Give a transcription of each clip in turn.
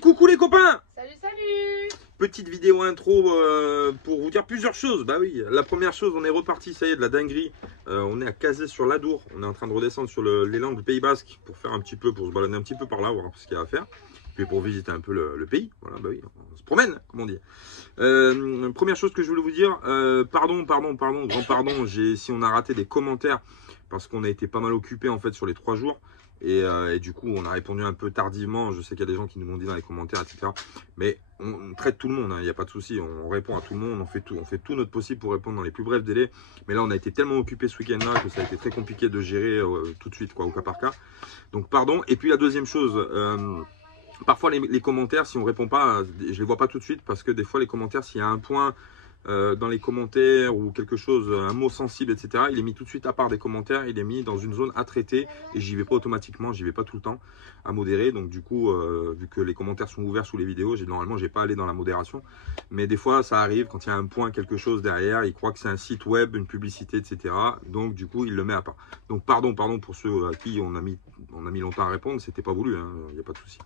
coucou les copains! Salut, salut! Petite vidéo intro pour vous dire plusieurs choses. Bah oui, la première chose, on est reparti, ça y est, de la dinguerie. On est à Cazé sur l'Adour. On est en train de redescendre sur l'élan du Pays Basque pour faire un petit peu, pour se balader un petit peu par là, voir ce qu'il y a à faire. Puis pour visiter un peu le pays. Voilà, bah oui, on se promène, comme on dit. Première chose que je voulais vous dire, grand pardon, si on a raté des commentaires parce qu'on a été pas mal occupé en fait sur les 3 jours. Et du coup, on a répondu un peu tardivement. Je sais qu'il y a des gens qui nous l'ont dit dans les commentaires, etc. Mais on traite tout le monde, il n'y a pas de souci. On répond à tout le monde, on fait tout notre possible pour répondre dans les plus brefs délais. Mais là, on a été tellement occupé ce week-end-là que ça a été très compliqué de gérer tout de suite, quoi, au cas par cas. Donc, pardon. Et puis, la deuxième chose, parfois les commentaires, si on ne répond pas, je ne les vois pas tout de suite parce que des fois, les commentaires, s'il y a un point dans les commentaires ou quelque chose, un mot sensible, etc., il est mis tout de suite à part des commentaires, il est mis dans une zone à traiter et j'y vais pas automatiquement, j'y vais pas tout le temps à modérer. Donc du coup, vu que les commentaires sont ouverts sous les vidéos, normalement j'ai pas allé dans la modération, mais des fois ça arrive quand il y a un point, quelque chose derrière, il croit que c'est un site web, une publicité, etc. Donc du coup il le met à part. Donc pardon pour ceux à qui on a mis longtemps à répondre, c'était pas voulu, il n'y a pas de souci.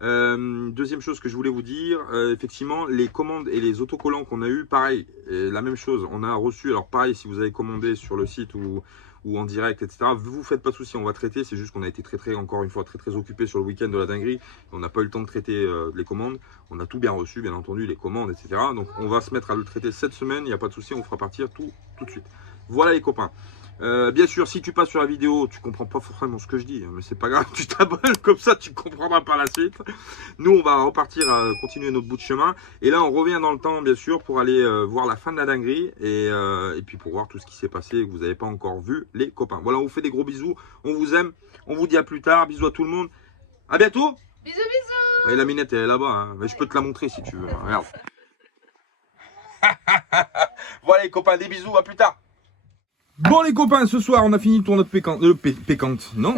Deuxième chose que je voulais vous dire, effectivement les commandes et les autocollants qu'on a eu, pareil, la même chose, on a reçu, alors pareil si vous avez commandé sur le site ou en direct, etc., vous faites pas de souci, on va traiter, c'est juste qu'on a été encore une fois très occupé sur le week-end de la dinguerie, on n'a pas eu le temps de traiter les commandes, on a tout bien reçu, bien entendu, les commandes, etc., donc on va se mettre à le traiter cette semaine, il n'y a pas de souci, on fera partir tout de suite. Voilà les copains. Bien sûr, si tu passes sur la vidéo, tu comprends pas forcément ce que je dis, mais c'est pas grave, tu t'abonnes, comme ça tu comprendras par la suite. Nous, on va repartir à continuer notre bout de chemin. Et là, on revient dans le temps, bien sûr, pour aller voir la fin de la dinguerie et puis pour voir tout ce qui s'est passé et que vous n'avez pas encore vu, les copains. Voilà, on vous fait des gros bisous, on vous aime, on vous dit à plus tard, bisous à tout le monde. À bientôt. Bisous, bisous! Et la minette, elle est là-bas, hein. Mais je peux te la montrer si tu veux. Regarde. Voilà les copains, des bisous, à plus tard. Bon les copains, ce soir on a fini le tournoi de pécante. Non,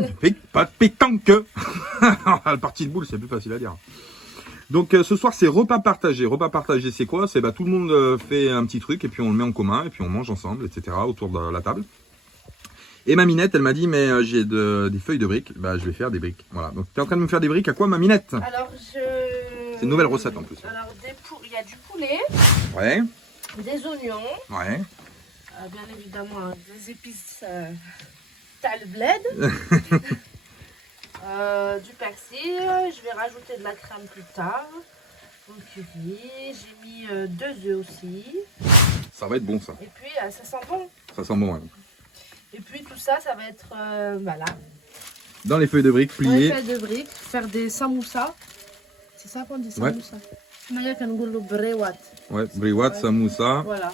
pas de pétanque. Le parti de boule, c'est plus facile à dire. Donc ce soir c'est repas partagé. Repas partagé c'est quoi? C'est tout le monde fait un petit truc et puis on le met en commun et puis on mange ensemble, etc. autour de la table. Et ma minette, elle m'a dit mais j'ai des feuilles de briques. Bah je vais faire des briques. Voilà. Donc tu es en train de me faire des briques à quoi ma minette? Alors c'est une nouvelle recette en plus. Alors il y a du poulet. Ouais. Des oignons. Ouais. Bien évidemment, des épices tal bled, du persil, je vais rajouter de la crème plus tard, au curry, j'ai mis 2 œufs aussi. Ça va être bon ça. Et puis ça sent bon. Ça sent bon, ouais. Et puis tout ça, ça va être, voilà. Dans les feuilles de briques pliées. Dans les feuilles de briques, faire des samoussas. C'est ça qu'on dit, samoussa. Ouais, briwat, samoussa. Voilà.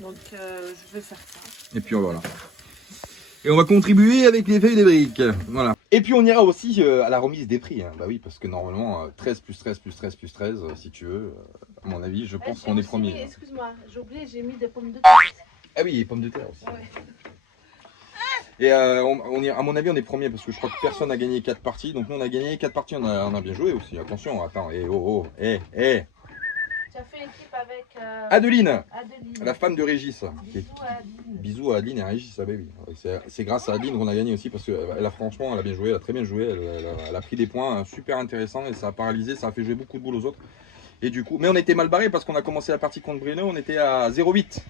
Donc je vais faire ça. Et puis voilà. Et on va contribuer avec les feuilles des briques. Voilà. Et puis on ira aussi à la remise des prix. Hein. Bah oui, parce que normalement 13 plus 13 plus 13 plus 13, si tu veux, à mon avis, je pense qu'on est premier. Excuse-moi, j'ai oublié, j'ai mis des pommes de terre. Ah oui, les pommes de terre aussi. Ouais. Et à mon avis, on est premier parce que je crois que personne n'a gagné 4 parties. Donc nous, on a gagné 4 parties, on a bien joué aussi. Attention, attends, Tu as fait équipe avec Adeline, Adeline, la femme de Régis. Bisous à Adeline. Bisous à Adeline et à Régis, ah bah oui. C'est grâce à Adeline qu'on a gagné aussi parce qu'elle a franchement, elle a bien joué, elle a très bien joué, elle a pris des points super intéressants et ça a paralysé, ça a fait jouer beaucoup de boule aux autres. Et du coup, mais on était mal barré parce qu'on a commencé la partie contre Bruno, on était à 0,8.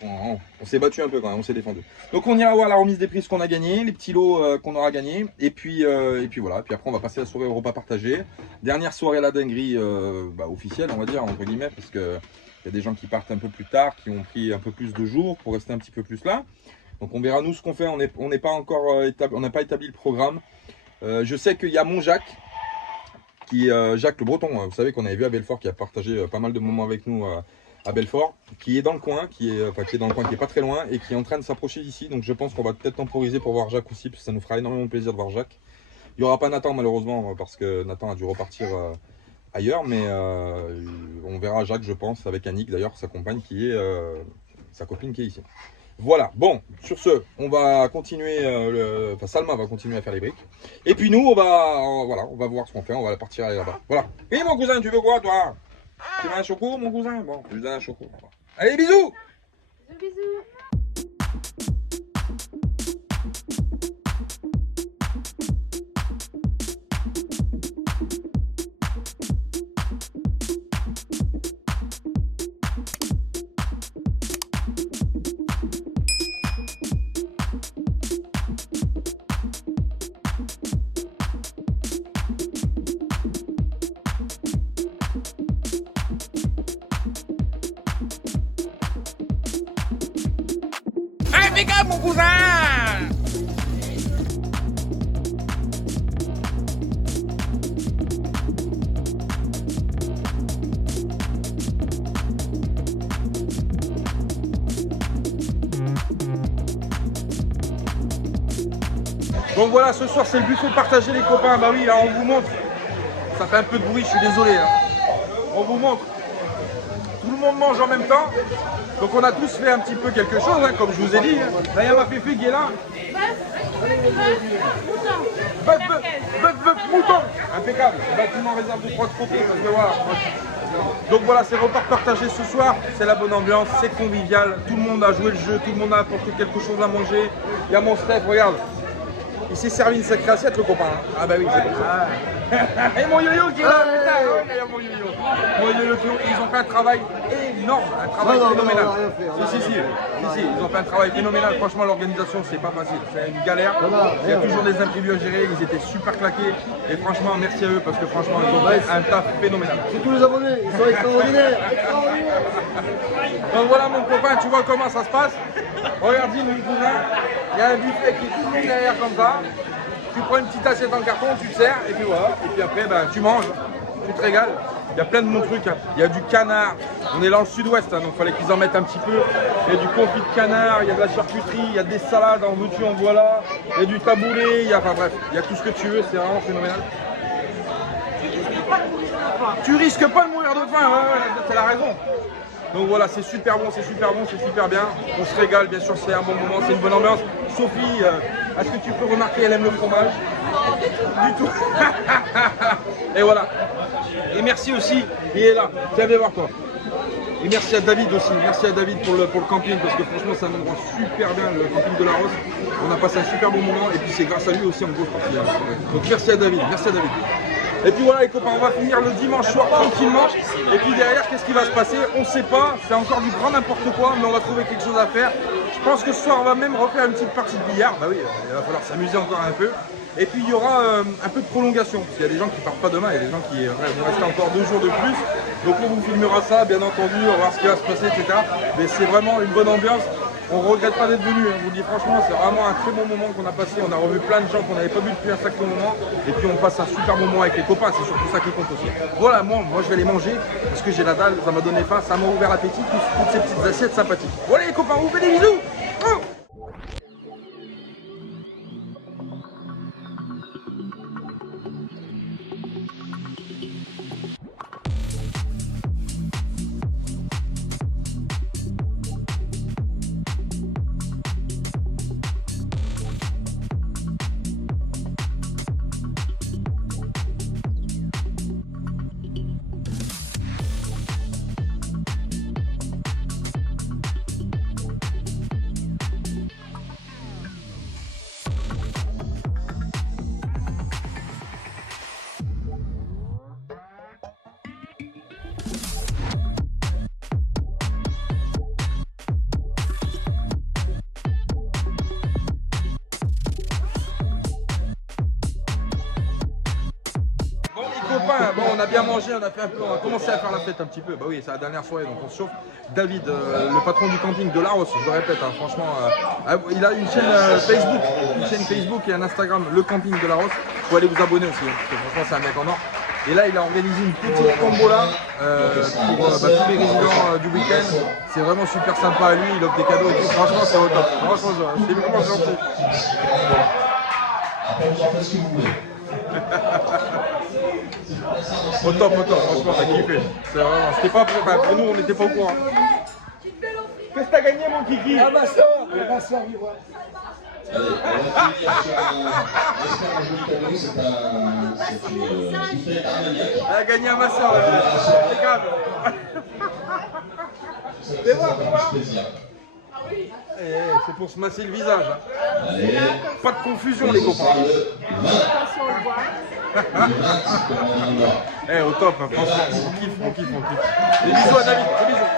On s'est battu un peu quand même, on s'est défendu. Donc on ira voir la remise des prix, ce qu'on a gagné, les petits lots qu'on aura gagnés. Et puis voilà, puis après on va passer la soirée au repas partagé. Dernière soirée à la dinguerie officielle, on va dire, entre guillemets, parce qu'il y a des gens qui partent un peu plus tard, qui ont pris un peu plus de jours pour rester un petit peu plus là. Donc on verra nous ce qu'on fait, on n'est pas encore on n'a pas établi le programme. Je sais qu'il y a mon Jacques, Jacques le Breton, vous savez qu'on avait vu à Belfort, qui a partagé pas mal de moments avec nous à Belfort, qui est dans le coin, qui est pas très loin et qui est en train de s'approcher d'ici. Donc je pense qu'on va peut-être temporiser pour voir Jacques aussi, parce que ça nous fera énormément plaisir de voir Jacques. Il n'y aura pas Nathan malheureusement, parce que Nathan a dû repartir ailleurs, mais on verra Jacques, je pense, avec Annick d'ailleurs, sa compagne sa copine qui est ici. Voilà, bon, sur ce, on va continuer, Salma va continuer à faire les briques. Et puis nous, on va voir ce qu'on fait, on va partir aller là-bas. Voilà. Et mon cousin, tu veux quoi toi? Tu veux un choco, mon cousin? Bon, je lui donne un choco. Allez, bisous! Bisous. Impeccable, mon cousin. Donc voilà, ce soir c'est le buffet partagé les copains. Bah oui, là on vous montre. Ça fait un peu de bruit, je suis désolé. Hein. On vous montre. Tout le monde mange en même temps. Donc on a tous fait un petit peu quelque chose, hein, comme je vous ai dit. Hein. Là il y a ma Fifi qui est là. Bœuf, mouton. Impeccable. Bâtiment réserve de 3 de côté, parce que voilà. Donc voilà, c'est repas partagé ce soir. C'est la bonne ambiance, c'est convivial. Tout le monde a joué le jeu, tout le monde a apporté quelque chose à manger. Il y a mon Steph, regarde. Il s'est servi une sacrée assiette le copain. Hein. Ah bah oui, c'est comme ça. Et mon yo-yo qui est là, putain, il y a mon yo-yo. Mon yo-yo, ils ont fait un travail énorme, un travail phénoménal. Si, ils ont fait un travail phénoménal. Franchement, l'organisation, c'est pas facile. C'est une galère. Il y a toujours des imprévus à gérer. Ils étaient super claqués. Et franchement, merci à eux parce que franchement, ils ont fait un taf phénoménal. C'est tous les abonnés, ils sont extraordinaires. Donc voilà mon copain, tu vois comment ça se passe. Regarde, mon cousin, il y a un buffet qui est tout mis derrière comme ça. Tu prends une petite assiette en carton, tu te sers, et puis voilà. Et puis après, ben, tu manges, tu te régales. Il y a plein de bons trucs. Hein. Il y a du canard. On est dans le sud-ouest, hein, donc il fallait qu'ils en mettent un petit peu. Il y a du confit de canard, il y a de la charcuterie, il y a des salades, en veux-tu, en voilà. Il y a du taboulé, il y a, enfin bref, il y a tout ce que tu veux, c'est vraiment phénoménal. Tu risques pas de mourir de faim, ouais, c'est la raison. Donc voilà, c'est super bon, c'est super bon, c'est super bien. On se régale, bien sûr, c'est un bon moment, c'est une bonne ambiance. Sophie, est-ce que tu peux remarquer, elle aime le fromage? Du tout. Et voilà. Et merci aussi, il est là. Tiens, viens voir toi. Et merci à David aussi, merci à David pour le camping, parce que franchement, c'est un endroit super bien, le camping de la Rosse. On a passé un super bon moment, et puis c'est grâce à lui aussi en grosse partie. Donc merci à David, merci à David. Et puis voilà les copains, on va finir le dimanche soir tranquillement. Et puis derrière, qu'est-ce qui va se passer? On ne sait pas, c'est encore du grand n'importe quoi, mais on va trouver quelque chose à faire. Je pense que ce soir, on va même refaire une petite partie de billard. Bah oui, il va falloir s'amuser encore un peu. Et puis il y aura un peu de prolongation, parce qu'il y a des gens qui partent pas demain, il y a des gens qui vont rester encore 2 jours de plus. Donc on vous filmera ça, bien entendu, on va voir ce qui va se passer, etc. Mais c'est vraiment une bonne ambiance. On ne regrette pas d'être venu, hein. Je vous le dis franchement, c'est vraiment un très bon moment qu'on a passé. On a revu plein de gens qu'on n'avait pas vu depuis un sacré moment. Et puis on passe un super moment avec les copains, c'est surtout ça qui compte aussi. Voilà, moi je vais les manger parce que j'ai la dalle, ça m'a donné faim, ça m'a ouvert l'appétit, toutes ces petites assiettes sympathiques. Voilà les copains, on vous fait des bisous. Oh. Bon, on a bien mangé, on a commencé à faire la fête un petit peu. Bah oui, c'est la dernière soirée, donc on se chauffe. David, le patron du camping de la Rosse, je le répète, hein, franchement, il a une chaîne Facebook et un Instagram, le camping de la Rosse. Vous pouvez aller vous abonner aussi, hein, parce que franchement, c'est un mec en or. Et là, il a organisé une petite tombola pour tous les résidents du week-end. C'est vraiment super sympa à lui, il offre des cadeaux et tout. Franchement, c'est au top. Franchement, c'est vraiment gentil. Au top, franchement, on a kiffé. C'était pas pour nous, on n'était pas au courant. Qu'est-ce que t'as gagné, mon kiki? Ah, ma soeur, vivra. Elle a gagné à ma soeur, c'est grave. C'est bon, c'est pour se masser le visage. Hein. Pas de confusion, les copains. Au top, hein, franchement, on kiffe. Des bisous à David, des bisous.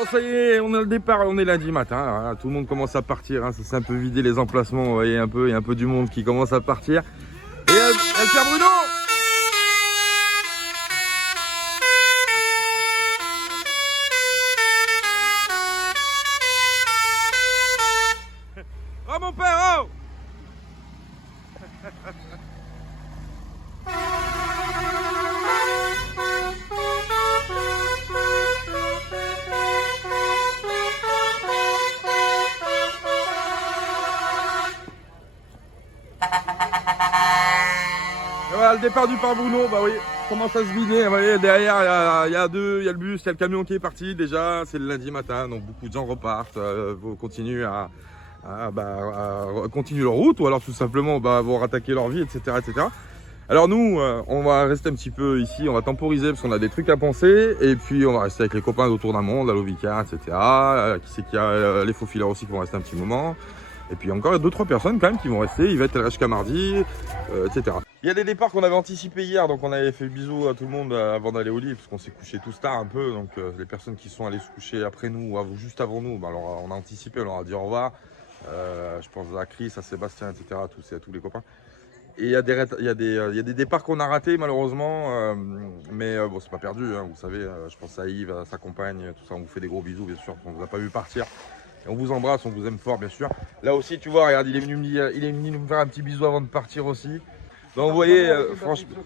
Bon, ça y est, on a le départ, on est lundi matin. Voilà, tout le monde commence à partir. Hein, ça s'est un peu vidé les emplacements. Vous voyez, il y a un peu du monde qui commence à partir. Et le père Bruno! Oh mon père, oh! Et voilà le départ du père Bruno, bah oui, commence à se vider. Vous voyez, derrière il y a le bus, il y a le camion qui est parti déjà. C'est le lundi matin, donc beaucoup de gens repartent, continuent continuent leur route ou alors tout simplement vont rattaquer leur vie, etc., etc. Alors nous, on va rester un petit peu ici, on va temporiser parce qu'on a des trucs à penser et puis on va rester avec les copains d'autour d'un monde, la Lovica, etc. Qui c'est qu'il y a les faux fileurs aussi qui vont rester un petit moment. Et puis encore 2-3 personnes quand même qui vont rester, Yvette elle reste jusqu'à mardi, etc. Il y a des départs qu'on avait anticipés hier, donc on avait fait bisous à tout le monde avant d'aller au lit, parce qu'on s'est couché tous tard un peu, donc les personnes qui sont allées se coucher après nous ou juste avant nous, alors on a anticipé, on leur a dit au revoir. Je pense à Chris, à Sébastien, etc., à tous les copains. Et il y a des départs qu'on a ratés malheureusement, mais bon c'est pas perdu, hein, vous savez, je pense à Yves, à sa compagne, tout ça, on vous fait des gros bisous bien sûr, on vous a pas vu partir. Et on vous embrasse, on vous aime fort bien sûr. Là aussi tu vois, regarde, il est venu me faire un petit bisou avant de partir aussi. Donc vous voyez, franchement...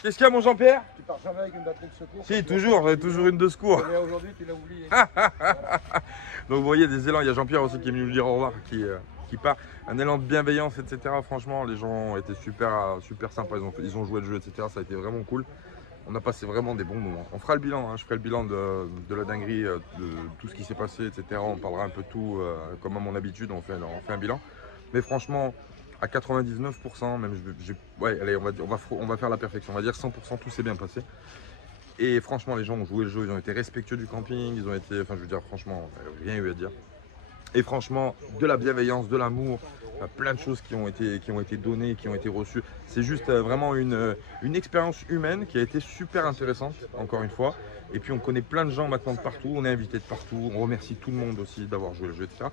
Qu'est-ce qu'il y a mon Jean-Pierre? Tu pars jamais avec une batterie de secours? Si, toujours, j'ai toujours une de secours. Mais aujourd'hui tu l'as oublié. Donc vous voyez des élans, il y a Jean-Pierre aussi qui est venu nous dire au revoir, qui part. Un élan de bienveillance, etc. Franchement, les gens ont été super sympas, ils ont joué le jeu, etc. Ça a été vraiment cool. On a passé vraiment des bons moments. On fera le bilan, hein. Je ferai le bilan de la dinguerie, de tout ce qui s'est passé, etc. On parlera un peu de tout, comme à mon habitude, on fait un bilan. Mais franchement, à 99%, même, ouais, allez, on va faire la perfection. On va dire 100%, tout s'est bien passé. Et franchement, les gens ont joué le jeu, ils ont été respectueux du camping, ils ont été, enfin, je veux dire, franchement, rien eu à dire. Et franchement, de la bienveillance, de l'amour, plein de choses qui ont été données, qui ont été reçues. C'est juste vraiment une expérience humaine qui a été super intéressante, encore une fois. Et puis on connaît plein de gens maintenant de partout, on est invité de partout, on remercie tout le monde aussi d'avoir joué le jeu, etc.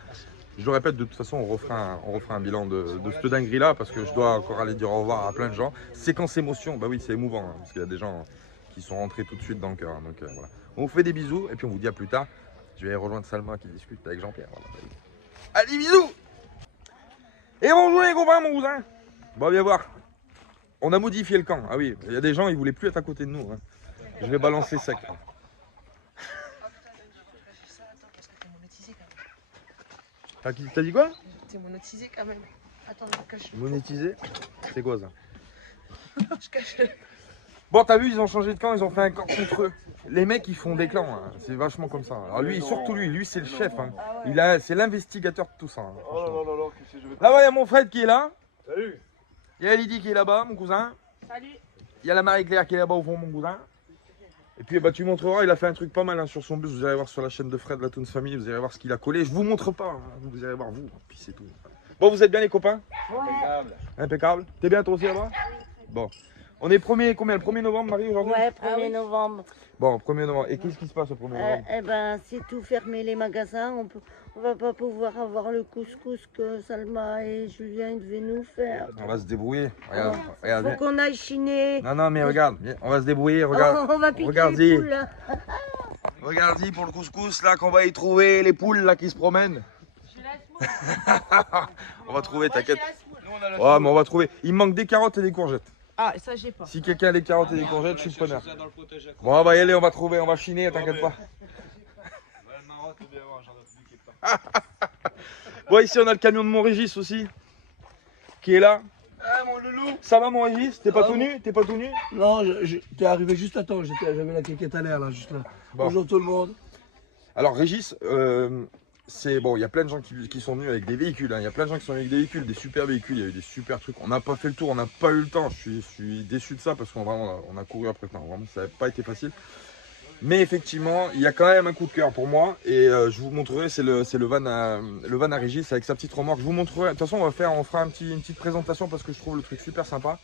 Je le répète, de toute façon, on refera un bilan de cette dinguerie-là, parce que je dois encore aller dire au revoir à plein de gens. Séquence émotion, bah oui, c'est émouvant, hein, parce qu'il y a des gens qui sont rentrés tout de suite dans le cœur. Donc voilà. On vous fait des bisous, et puis on vous dit à plus tard. Je vais rejoindre Salma qui discute avec Jean-Pierre. Voilà. Allez, bisous! Et bonjour les copains, mon cousin! Bon, viens voir. On a modifié le camp. Ah oui, il y a des gens, ils voulaient plus être à côté de nous. Hein. Je vais balancer sec. T'as dit quoi? T'es monétisé quand même. Attends, je cache. Monétisé? C'est quoi ça? Je cache le. Bon, t'as vu, ils ont changé de camp, ils ont fait un camp contre eux. Les mecs, ils font des clans, hein. C'est vachement comme ça. Alors lui, surtout lui c'est le chef. Hein. C'est l'investigateur de tout ça. Hein, Oh qu'est-ce que je veux. là, il y a mon Fred qui est là. Salut. Il y a Lydie qui est là-bas, mon cousin. Salut. Il y a la Marie-Claire qui est là-bas au fond, mon cousin. Et puis, tu montreras, il a fait un truc pas mal hein, sur son bus. Vous irez voir sur la chaîne de Fred, la Toons Family, vous irez voir ce qu'il a collé. Je vous montre pas, hein. Vous irez voir vous, puis c'est tout. Bon, vous êtes bien les copains? Impeccable. Impeccable. T'es bien toi aussi là-bas? Bon. On est le 1er novembre, Marie, aujourd'hui? Ouais, 1er novembre. Bon, 1er novembre. Et qu'est-ce qui se passe au 1er novembre? Eh ben, c'est tout fermé les magasins. On va pas pouvoir avoir le couscous que Salma et Julien devaient nous faire. On va se débrouiller. Regarde, regarde. Faut qu'on aille chiner. Non, mais regarde, viens, on va se débrouiller. Regarde, Oh, on va piquer regarde-y. les poules, là. Regarde-y pour le couscous là qu'on va y trouver, les poules là qui se promènent. On va trouver, t'inquiète. Ouais, mais on va trouver. Il me manque des carottes et des courgettes. Ah, ça j'ai pas. Si quelqu'un a des carottes et des courgettes, je suis preneur. Bon, on va y aller, on va trouver, on va chiner, t'inquiète pas. Bon, ici on a le camion de Montrégis aussi, qui est là. Ah mon loulou. Ça va Montrégis? T'es pas tout nu? T'es pas tout nu? Non, t'es arrivé juste à temps, j'avais la quéquette à l'air là, juste là. Bon. Bonjour tout le monde. Alors Régis, c'est bon, il y a plein de gens qui sont venus avec des véhicules, hein. Il y a plein de gens qui sont venus avec des véhicules, des super véhicules, il y a eu des super trucs. On n'a pas fait le tour, on n'a pas eu le temps. Je suis déçu de ça parce qu'on on a couru après le temps. Vraiment, ça n'a pas été facile. Mais effectivement, il y a quand même un coup de cœur pour moi et je vous montrerai, c'est le van à Régis avec sa petite remorque. Je vous montrerai. De toute façon, on fera une petite présentation parce que je trouve le truc super sympa.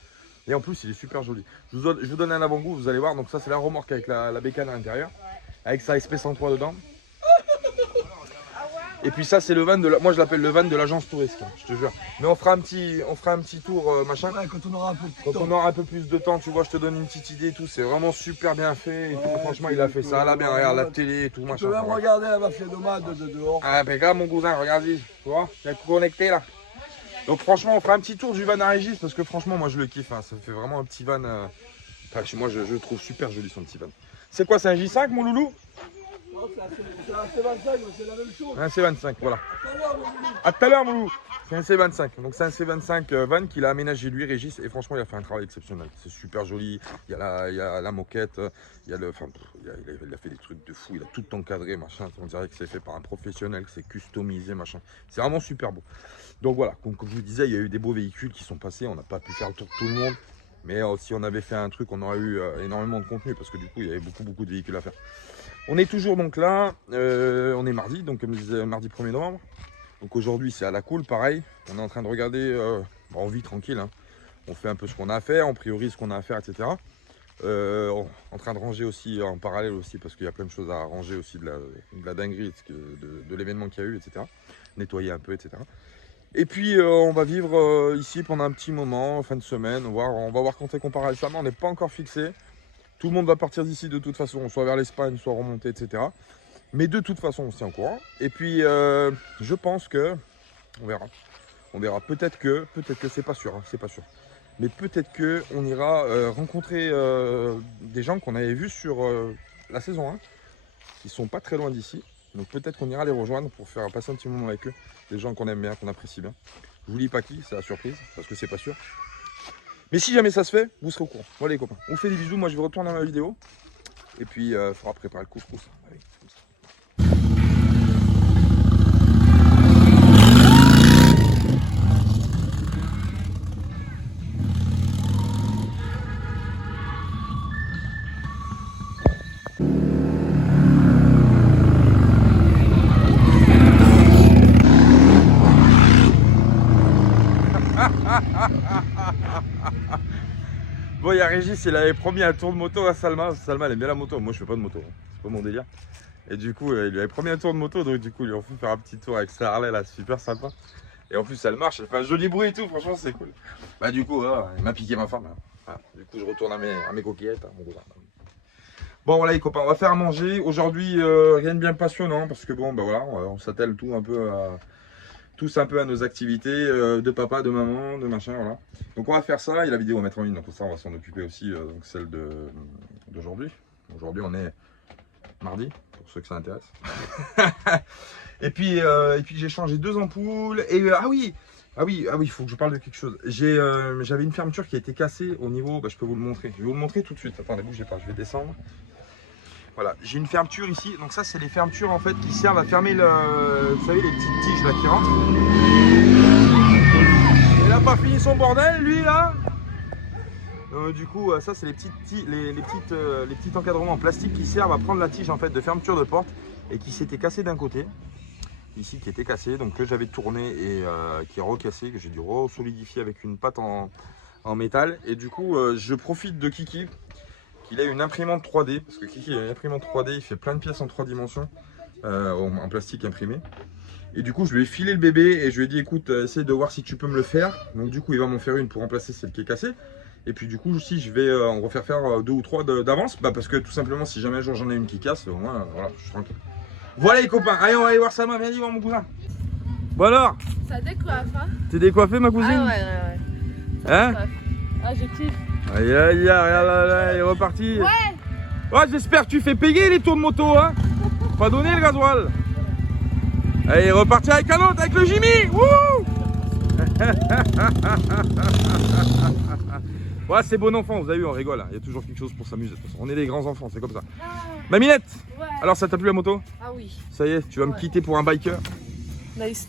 Et en plus, il est super joli. Je vous donne un avant-goût, vous allez voir. Donc ça, c'est la remorque avec la bécane à l'intérieur, avec sa SP103 dedans. Et puis ça, c'est le van de moi je l'appelle le van de l'agence touriste, hein, je te jure. Mais on fera un petit tour machin. Ouais, quand on aura un peu de Quand temps. on aura un peu plus de temps, tu vois, je te donne une petite idée et tout. C'est vraiment super bien fait. Et tout. Franchement, il a fait ça là bien. Regarde la télé et tout Tu machin. peux même regarder la mafia nomade de dehors. Ah, impeccable, mon cousin, regarde-y. Tu vois, il est connecté là. Donc, franchement, on fera un petit tour du van à Régis parce que franchement, moi je le kiffe. Hein. Ça fait vraiment un petit van. Enfin, chez moi, je le trouve super joli son petit van. C'est quoi, c'est un J5, mon loulou? Non, c'est un C25, c'est la même chose. Un C25, voilà. Tout à l'heure, mon Louis. À tout à l'heure, mon loup. C'est un C25. Donc, c'est un C25 van qu'il a aménagé lui, Régis. Et franchement, il a fait un travail exceptionnel. C'est super joli. Il y a la moquette. Il a fait des trucs de fou. Il a tout encadré, machin. On dirait que c'est fait par un professionnel, que c'est customisé, machin. C'est vraiment super beau. Donc, voilà. Comme je vous disais, il y a eu des beaux véhicules qui sont passés. On n'a pas pu faire le tour de tout le monde. Mais si on avait fait un truc, on aurait eu énormément de contenu. Parce que du coup, il y avait beaucoup de véhicules à faire. On est toujours donc là, on est mardi, donc comme je disais, mardi 1er novembre. Donc aujourd'hui c'est à la cool, pareil. On est en train de regarder, on vit tranquille. Hein. On fait un peu ce qu'on a à faire, on priorise ce qu'on a à faire, etc. En train de ranger aussi en parallèle aussi, parce qu'il y a plein de choses à ranger aussi de la dinguerie, de l'événement qu'il y a eu, etc. Nettoyer un peu, etc. Et puis on va vivre ici pendant un petit moment, fin de semaine. On va voir quand est qu'on part récemment, on n'est pas encore fixé. Tout le monde va partir d'ici de toute façon, soit vers l'Espagne, soit remonter, etc. Mais de toute façon, on se tient au courant. Et puis, je pense que, on verra. On verra. Peut-être que c'est pas sûr, hein, c'est pas sûr. Mais peut-être que on ira rencontrer des gens qu'on avait vus sur la saison 1, qui sont pas très loin d'ici. Donc peut-être qu'on ira les rejoindre pour faire passer un petit moment avec eux. Des gens qu'on aime bien, qu'on apprécie bien. Je vous dis pas qui, c'est la surprise, parce que c'est pas sûr. Mais si jamais ça se fait, vous serez au courant. Voilà les copains, on vous fait des bisous, moi je vais retourner dans ma vidéo. Et puis il faudra préparer le couscous. Allez, comme ça. Bon, il y a Régis, il avait promis un tour de moto à Salma. Salma, elle aime bien la moto. Moi, je fais pas de moto. Hein. C'est pas mon délire. Et du coup, il lui avait promis un tour de moto. Donc, du coup, ils lui ont fait faire un petit tour avec sa Harley là. Super sympa. Et en plus, elle marche. Elle fait un joli bruit et tout. Franchement, c'est cool. Bah, du coup, il m'a piqué ma femme. Hein. Voilà. Du coup, je retourne à mes coquillettes. Hein, mon cousin. Bon, voilà, les copains, on va faire à manger. Aujourd'hui, rien de bien passionnant. Parce que bon, bah voilà, on s'attelle tout un peu à. Tous un peu à nos activités de papa, de maman, de machin, voilà. Donc on va faire ça et la vidéo on va mettre en ligne, donc ça on va s'en occuper aussi, donc celle d'aujourd'hui. Aujourd'hui on est mardi, pour ceux que ça intéresse. et puis j'ai changé 2 ampoules et ah oui, il faut que je parle de quelque chose. J'avais une fermeture qui a été cassée au niveau, bah, je peux vous le montrer. Je vais vous le montrer tout de suite, attendez, bougez pas, je vais descendre. Voilà, j'ai une fermeture ici, donc ça c'est les fermetures en fait qui servent à fermer vous savez les petites tiges là qui rentrent. Il n'a pas fini son bordel lui là. Du coup ça c'est les petits encadrements en plastique qui servent à prendre la tige en fait de fermeture de porte et qui s'était cassé d'un côté. Ici qui était cassé, donc que j'avais tourné et qui est recassé, que j'ai dû re-solidifier avec une pâte en métal. Et du coup je profite de Kiki. Qu'il a une imprimante 3D, parce que Kiki a une imprimante 3D, il fait plein de pièces en 3 dimensions, en plastique imprimé. Et du coup, je lui ai filé le bébé et je lui ai dit, écoute, essaye de voir si tu peux me le faire. Donc du coup, il va m'en faire une pour remplacer celle qui est cassée. Et puis du coup, si je vais en refaire 2 ou 3 d'avance, bah, parce que tout simplement, si jamais un jour j'en ai une qui casse, au moins, voilà, je suis tranquille. Voilà les copains, allez, on va aller voir Salma, viens, voir mon cousin. Bon alors, Ça décoiffe, hein? t'es décoiffé ma cousine? Ah ouais. Hein? Ah, je kiffe. Aïe aïe aïe, regarde là, il est reparti. Ouais. Ouais, j'espère que tu fais payer les tours de moto, hein. Pas donner le gasoil. Allez, il est reparti avec un autre, avec le Jimmy. Wouh. Ouais, c'est bon enfant, vous avez vu, on rigole. Hein. Il y a toujours quelque chose pour s'amuser. De toute façon, on est des grands enfants, c'est comme ça. Maminette. Ouais. Alors, ça t'a plu la moto? Ah oui. Ça y est, tu vas me quitter pour un biker. Nice.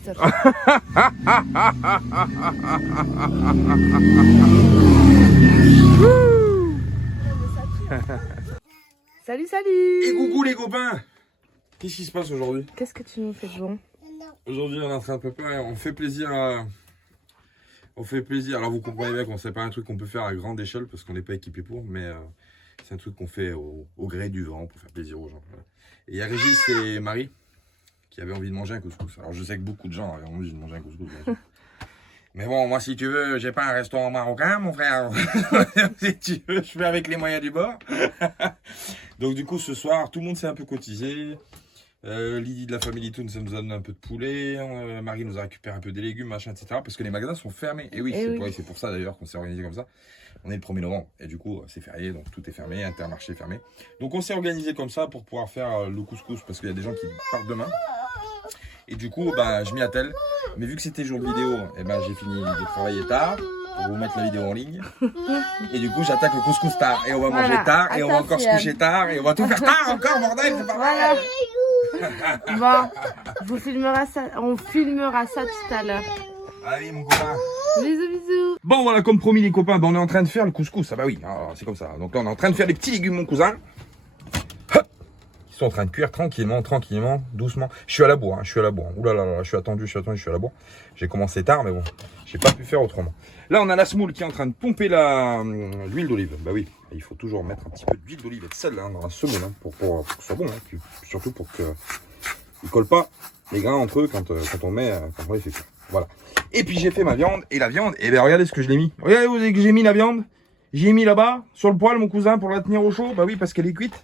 Salut. Et coucou les copains. Qu'est-ce qui se passe aujourd'hui? Qu'est-ce que tu nous fais de bon? Aujourd'hui, on est en train de préparer, on fait plaisir à... On fait plaisir. Alors, vous comprenez bien qu'on sait pas un truc qu'on peut faire à grande échelle parce qu'on n'est pas équipé pour, mais c'est un truc qu'on fait au gré du vent pour faire plaisir aux gens. Voilà. Et il y a Régis et Marie qui avait envie de manger un couscous. Alors je sais que beaucoup de gens avaient envie de manger un couscous, bien sûr. Mais bon, moi, si tu veux, j'ai pas un restaurant marocain, mon frère. Si tu veux, je fais avec les moyens du bord. Donc, du coup, ce soir, tout le monde s'est un peu cotisé. Lydie de la famille Toon, ça nous donne un peu de poulet. Marie nous a récupéré un peu des légumes, machin, etc. Parce que les magasins sont fermés. Et oui, c'est pour ça d'ailleurs qu'on s'est organisé comme ça. On est le 1er novembre. Et du coup, c'est férié, donc tout est fermé, Intermarché est fermé. Donc, on s'est organisé comme ça pour pouvoir faire le couscous. Parce qu'il y a des gens qui partent demain. Et du coup, bah, je m'y attelle. Mais vu que c'était jour de vidéo, eh ben, j'ai fini de travailler tard pour vous mettre la vidéo en ligne. Et du coup, j'attaque le couscous tard. Et on va manger tard. Et on va encore se coucher tard. Et on va tout faire tard encore, bordel. C'est pas mal. Bon, on filmera ça tout à l'heure. Allez, mon copain. Bisous, bisous. Bon, voilà, comme promis, les copains, ben, on est en train de faire le couscous. Ah bah oui, c'est comme ça. Donc là, on est en train de faire les petits légumes, mon cousin. Ils sont en train de cuire tranquillement, doucement. Je suis à la bourre, je suis à la bourre. Ouh là là là, je suis attendu, je suis à la bourre. J'ai commencé tard, mais bon, j'ai pas pu faire autrement. Là, on a la semoule qui est en train de pomper l'huile d'olive. Bah oui, il faut toujours mettre un petit peu d'huile d'olive et de sel dans la semoule pour que ce soit bon. Puis, surtout pour que ne colle pas les grains entre eux quand on les fait cuire. Voilà. Et puis j'ai fait ma viande. Et la viande, et bien regardez ce que je l'ai mis. Regardez où que j'ai mis la viande. J'ai mis là-bas, sur le poêle, mon cousin, pour la tenir au chaud. Bah oui, parce qu'elle est cuite.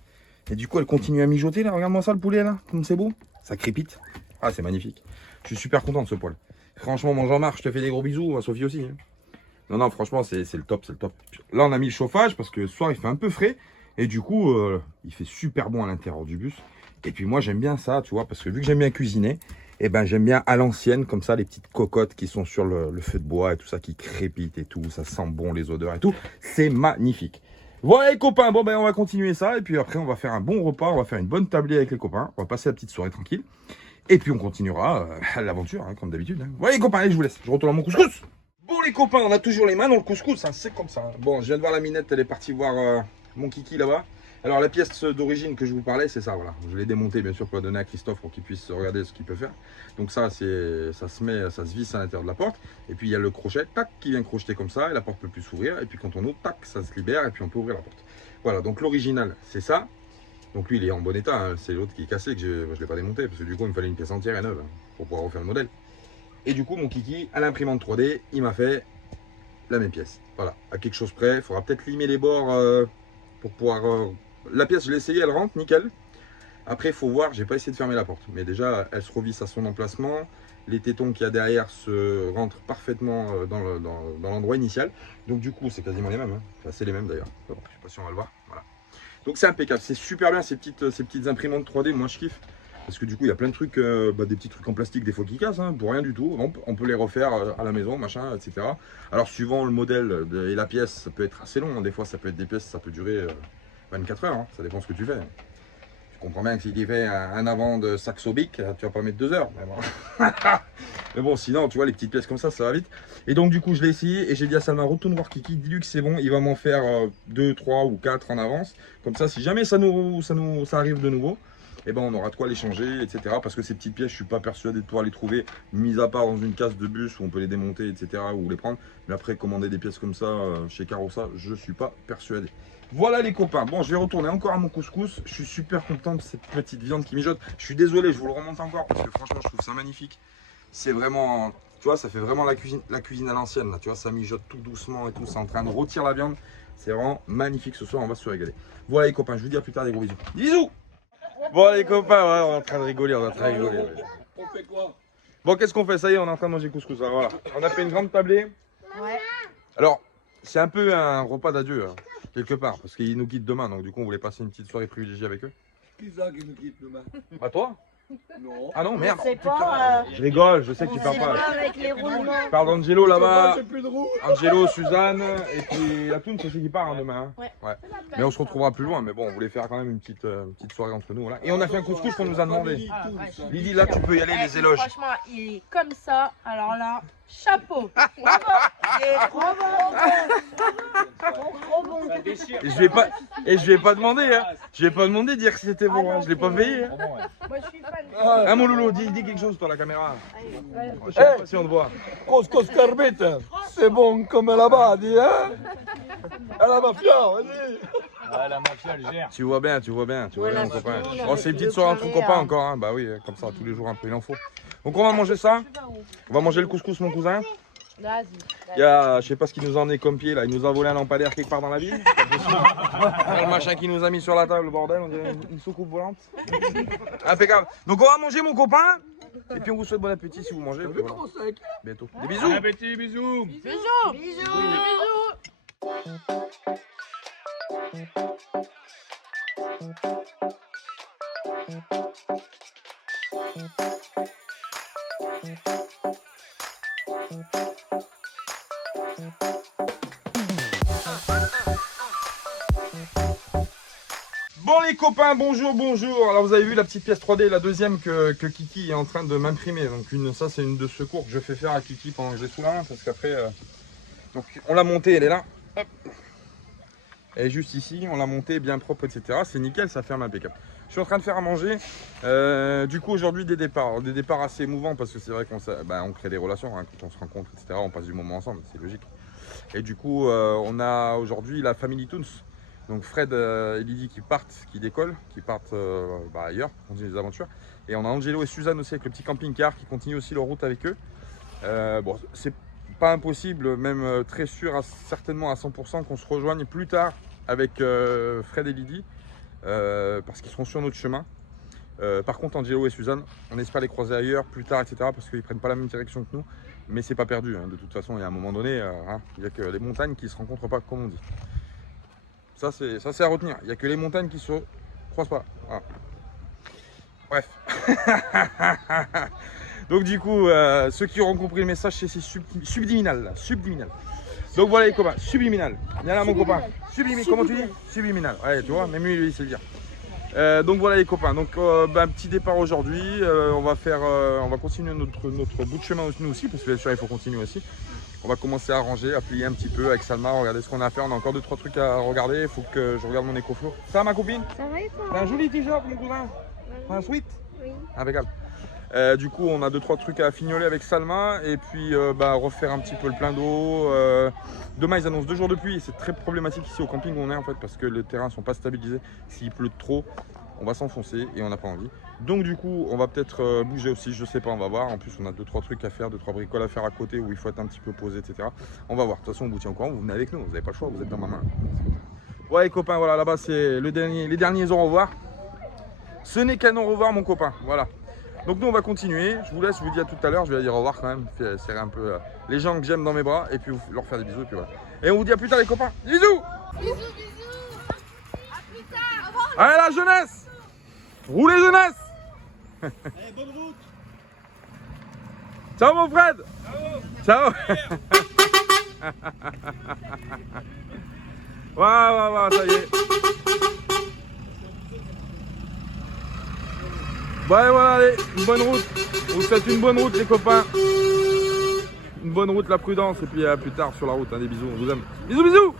Et du coup, elle continue à mijoter, là. Regarde-moi ça, le poulet, là. Comme c'est beau. Ça crépite. Ah, c'est magnifique. Je suis super content de ce poêle. Franchement, mon Jean-Marc, je te fais des gros bisous. À Sophie aussi. Hein. Non, franchement, c'est le top, c'est le top. Là, on a mis le chauffage parce que ce soir, il fait un peu frais. Et du coup, il fait super bon à l'intérieur du bus. Et puis moi, j'aime bien ça, tu vois, parce que vu que j'aime bien cuisiner, eh ben, j'aime bien à l'ancienne, comme ça, les petites cocottes qui sont sur le feu de bois et tout ça, qui crépitent et tout. Ça sent bon, les odeurs et tout. C'est magnifique. Voilà les copains, bon ben on va continuer ça et puis après on va faire un bon repas, on va faire une bonne tablée avec les copains, on va passer la petite soirée tranquille et puis on continuera l'aventure comme d'habitude. Hein. Voilà les copains, allez je vous laisse, je retourne à mon couscous. Bon les copains, on a toujours les mains dans le couscous, hein, c'est comme ça. Hein. Bon, je viens de voir la minette, elle est partie voir mon kiki là-bas. Alors la pièce d'origine que je vous parlais, c'est ça, voilà. Je l'ai démonté bien sûr pour la donner à Christophe pour qu'il puisse regarder ce qu'il peut faire. Donc ça se visse à l'intérieur de la porte. Et puis il y a le crochet, tac, qui vient crocheter comme ça et la porte peut plus s'ouvrir. Et puis quand on ouvre, tac, ça se libère et puis on peut ouvrir la porte. Voilà, donc l'original, c'est ça. Donc lui, il est en bon état, hein. C'est l'autre qui est cassé que je ne l'ai pas démonté parce que du coup, il me fallait une pièce entière et neuve hein, pour pouvoir refaire le modèle. Et du coup, mon kiki, à l'imprimante 3D, il m'a fait la même pièce. Voilà, à quelque chose près. Il faudra peut-être limer les bords pour pouvoir... La pièce, je l'ai essayé, elle rentre, nickel. Après, il faut voir, j'ai pas essayé de fermer la porte. Mais déjà, elle se revisse à son emplacement. Les tétons qu'il y a derrière se rentrent parfaitement dans l'endroit initial. Donc du coup, c'est quasiment les mêmes. Hein. Enfin, c'est les mêmes d'ailleurs. Je sais pas si on va le voir. Voilà. Donc c'est impeccable. C'est super bien ces petites imprimantes 3D. Moi, je kiffe. Parce que du coup, il y a plein de trucs, des petits trucs en plastique, des fois qui cassent, hein, pour rien du tout. On peut les refaire à la maison, machin, etc. Alors, suivant le modèle et la pièce, ça peut être assez long. Hein. Des fois, ça peut être des pièces, ça peut durer 24 heures. Hein. Ça dépend ce que tu fais. Tu comprends bien que si tu fais un avant de Saxo Bic, tu vas pas mettre 2 heures. Mais bon. Mais bon, sinon, tu vois, les petites pièces comme ça va vite. Et donc, du coup, je l'ai essayé et j'ai dit à Salma, retourne voir Kiki, dis-lui que c'est bon. Il va m'en faire 2, 3 ou 4 en avance. Comme ça, si jamais ça arrive de nouveau, et ben on aura de quoi les changer, etc. Parce que ces petites pièces, je suis pas persuadé de pouvoir les trouver, mis à part dans une case de bus où on peut les démonter, etc. ou les prendre. Mais après, commander des pièces comme ça chez Carossa, je suis pas persuadé. Voilà les copains, bon je vais retourner encore à mon couscous. Je suis super content de cette petite viande qui mijote. Je suis désolé, je vous le remonte encore parce que franchement je trouve ça magnifique. C'est vraiment, tu vois, ça fait vraiment la cuisine à l'ancienne. Tu vois, ça mijote tout doucement et tout, c'est en train de rôtir la viande. C'est vraiment magnifique ce soir, on va se régaler. Voilà les copains, je vous dis à plus tard, des gros bisous. Bisous. Bon les copains, ouais, on est en train de rigoler, on fait quoi? Bon, qu'est-ce qu'on fait? Ça y est, on est en train de manger couscous. Alors, voilà, on a fait une grande tablée. Ouais. Alors, c'est un peu un repas d'adieu, hein, quelque part, parce qu'ils nous quittent demain, donc du coup, on voulait passer une petite soirée privilégiée avec eux. Qui ça qui nous quitte demain? Pas toi? Non. Ah non, merde. C'est pas. Je rigole, je sais que tu parles C'est pas pas. avec les roulements. Je parle d'Angelo là-bas. J'ai plus de roues. Angelo, Suzanne, et puis la Toune, c'est celui qui part hein, demain. Hein. Ouais. Mais on se retrouvera plus loin. Mais bon, on voulait faire quand même une petite soirée entre nous. Voilà. Et on a fait un couscous qu'on nous a demandé. Lydie, là, tu peux y aller, les éloges. Franchement, il est comme ça. Alors là, chapeau. Bravo. Il est trop bon. Trop bon. Et je vais pas demander, hein. Je vais pas demander de dire que c'était bon. Hein. Je l'ai pas payé. Hein. Moi, je suis fan. Hein, mon loulou, dis quelque chose, toi, la caméra. Je sais pas si on te voit. Couscous carbite, c'est bon comme là-bas, dis, hein? À la mafia, vas-y. Ah, la mafia, elle gère. Tu vois bien, mon copain. Voilà, Oh, c'est une avec petite le soirée entre poulet, copains hein. encore, hein. Bah oui, comme ça, tous les jours un peu, il en faut. Donc on va manger ça. On va manger le couscous, mon cousin. Vas-y. Il y a, je sais pas ce qu'il nous a emmené comme pied là, il nous a volé un lampadaire quelque part dans la ville. C'est pas possible. Il y a le machin qui nous a mis sur la table, le bordel, on dirait une soucoupe volante. Impeccable. Donc on va manger, mon copain. Et puis on vous souhaite bon appétit si vous mangez. Je vais commencer avec. Bientôt. Des Bon bisous. appétit, bisous. Bon les copains, bonjour, bonjour. Alors vous avez vu la petite pièce 3D, la deuxième que Kiki est en train de m'imprimer. Donc ça c'est une de secours que je fais faire à Kiki pendant que je l'ai sous la main. Parce qu'après, donc on l'a montée, elle est là. Hop. Elle est juste ici, on l'a montée bien propre, etc. C'est nickel, ça ferme impeccable. Je suis en train de faire à manger. Du coup aujourd'hui des départs. Alors, des départs assez émouvants parce que c'est vrai qu'on on crée des relations hein, quand on se rencontre, etc. On passe du moment ensemble, c'est logique. Et du coup on a aujourd'hui la Family Toons. Donc Fred et Lydie qui décollent, qui partent ailleurs, continuer les aventures. Et on a Angelo et Suzanne aussi avec le petit camping-car qui continue aussi leur route avec eux. Bon, c'est pas impossible, même très sûr, certainement à 100% qu'on se rejoigne plus tard avec Fred et Lydie, parce qu'ils seront sur notre chemin. Par contre, Angelo et Suzanne, on espère les croiser ailleurs plus tard, etc. parce qu'ils prennent pas la même direction que nous. Mais c'est pas perdu, hein. De toute façon, il y a un moment donné, il n'y a que les montagnes qui se rencontrent pas, comme on dit. Ça c'est à retenir. Il n'y a que les montagnes qui se croisent pas. Voilà. Bref. Donc du coup, ceux qui auront compris le message, c'est subliminal, là. Subliminal. Donc voilà les copains, subliminal. Viens là mon copain. Subliminal. Comment tu dis? Subliminal. Ouais, tu vois, même lui il sait le dire. Donc voilà les copains. Donc un petit départ aujourd'hui. On va continuer notre bout de chemin nous aussi, parce que bien sûr il faut continuer aussi. On va commencer à ranger, à plier un petit peu avec Salma, regarder ce qu'on a à faire. On a encore 2-3 trucs à regarder. Il faut que je regarde mon écoflow. Ça va ma copine? Ça va et toi? T'as un joli t-shirt mon cousin? Un sweat? Oui. Impeccable. Du coup on a 2-3 trucs à fignoler avec Salma. Et puis refaire un petit peu le plein d'eau. Demain ils annoncent 2 jours de pluie. C'est très problématique ici au camping où on est en fait. Parce que les terrains ne sont pas stabilisés. S'il pleut trop, on va s'enfoncer et on n'a pas envie. Donc du coup on va peut-être bouger aussi, je sais pas, on va voir. En plus on a 2-3 trucs à faire, 2-3 bricoles à faire à côté où il faut être un petit peu posé, etc. On va voir, de toute façon on vous tient au courant, vous venez avec nous, vous n'avez pas le choix, vous êtes dans ma main. Ouais les copains, voilà, là-bas c'est les derniers au revoir. Ce n'est qu'un au revoir mon copain, voilà. Donc nous on va continuer, je vous laisse, je vous dis à tout à l'heure, je vais dire au revoir quand même, serrer un peu les gens que j'aime dans mes bras et puis leur faire des bisous et puis voilà. Et on vous dit à plus tard les copains, bisous. Bisous, bisous. À plus tard. Allez la jeunesse, roulez jeunesse. Allez, bonne route. Ciao mon Fred. Ciao. Waouh, ça y est. Ouais, voilà, allez, une bonne route. On vous souhaite une bonne route les copains. Une bonne route, la prudence et puis à plus tard sur la route, hein, des bisous, on vous aime. Bisous, bisous.